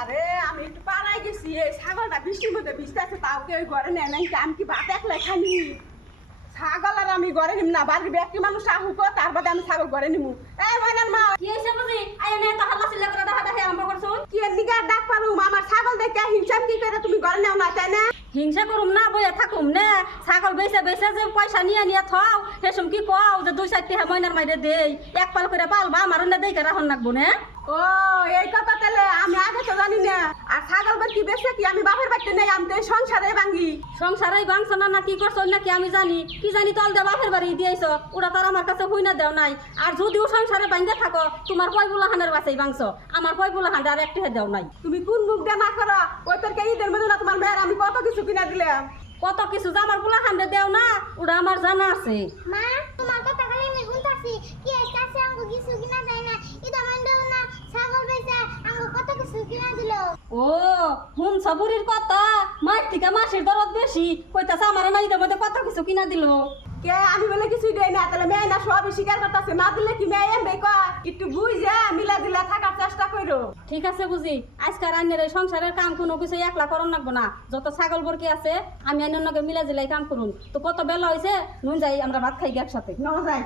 আল্লাহ রে, আমি একটু পাড়ায় গেছি, এই ছাগলটা বৃষ্টির মধ্যে ভিজতে আছে, তাও কেউ ঘরে নেয় নাই, আমি কি ভাত একলা খানি? ছাগল আর আমি ঘরে নিম না, বাড়ির ব্যক্তি মানুষ আহুক, তার বাদে আমি ছাগল ঘরে নিমু। এই ময়নার মা, কি হইছে বুঝি আই নে তো হাল্লা চিল্লা করে দেখা দেখা আরম্ভ করছুন। কি এর নিগা ডাক পারুম? আমার ছাগল দেখে হিংসাম কি করে তুমি ঘরে নেও না, তাই না? হিংসা করুম না, বইয়া থাকুম নে। ছাগল বেচে বেচে যে পয়সা নিয়ে নিয়ে থাও, হেসম কি কও যে 2-4 টাকা ময়নার মাইরে দেই, এক পাল করে পালবা, আমার না দেই রাখন লাগবো না। ও এই কথা তাহলে আমি আগে তো জানি না। আর ছাগল কি বেচে কি আমি বাপের বাড়িতে নেই, আমি তো এই সংসারে ভাঙ্গি। সংসারে ভাঙছ না কি করছো নাকি আমি জানি, কি জানি তল দে বাপের বাড়ি দিয়েছ, ওরা তার আমার কাছে হই না দেও নাই। আর যদিও সংসারে ভাঙ্গে থাকো, তোমার পয়বুলা হানের বাসাই ভাঙছ, আমার পয়বুলা হান আর একটি দেও নাই। তুমি কোন মুখ দিয়ে না করো, ওই তোর ঈদের মধ্যে না তোমার মেয়ের আমি কত কিছু কিনা দিলাম। কত কিছু যে আমার বুলা হানরে দেও না, ওরা আমার জানা আছে। মা তোমার কথা খালি আমি শুনতাছি কি আইতাছে আমগো কিছু কিনা যায় না ইদা মান দেও না ছাগল বেচে আমগো কত কিছু কিনা দিল ও হুম সবুরির কথা, মাছ থেকে মাসের দরদ বেশি, কইতাছে আমার না ঈদের মধ্যে কত কিছু কিনা দিল। কে আমি বলে কিছুই দেই না, তাহলে মেয়ে না সবই স্বীকার করতেছে, না দিলে কি মেয়ে এমনি কয়? একটু বুঝে মিলা দিলা থাকার চেষ্টা করো। ঠিক আছে বুঝি, আজকাল আইনের এই সংসারের কাম কোনো কিছু একলা করন লাগবো না, যত ছাগল বরকি আছে আমি আইনের নগে মিলা জিলাই কাম করুন। তো কত বেলা হয়েছে, নুন যাই আমরা ভাত খাই একসাথে। ন যায়